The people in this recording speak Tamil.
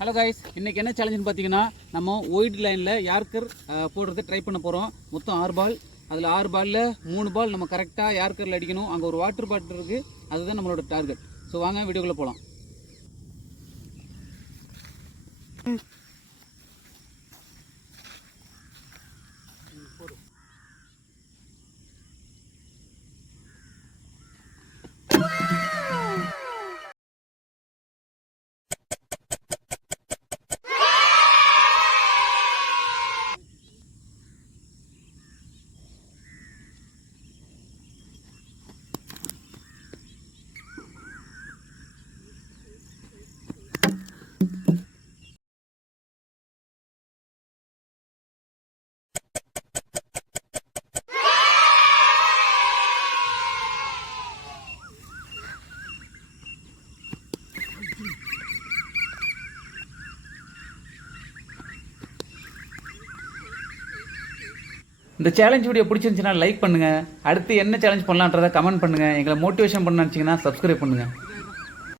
ஹலோ கைஸ், இன்றைக்கி என்ன சேலஞ்சுன்னு பார்த்தீங்கன்னா நம்ம ஒயிட் லைனில் யார்கர் போடுறது ட்ரை பண்ண போகிறோம். மொத்தம் 6 பால். அதில் 6 பாலில் 3 பால் நம்ம கரெக்டாக யார்கரில் அடிக்கணும். அங்கே ஒரு வாட்டர் பாட்டில் இருக்குது, அதுதான் நம்மளோட டார்கெட். ஸோ வாங்க வீடியோக்குள்ளே போகலாம். இந்த சேலஞ்ச் வீடியோ பிடிச்சிருந்துச்சுன்னா லைக் பண்ணுங்கள். அடுத்து என்ன சேலஞ்ச் பண்ணலான்றதை கமெண்ட் பண்ணுங்கள். எங்களை மோட்டிவேஷன் பண்ண நினச்சிங்கன்னா சப்ஸ்கிரைப் பண்ணுங்கள்.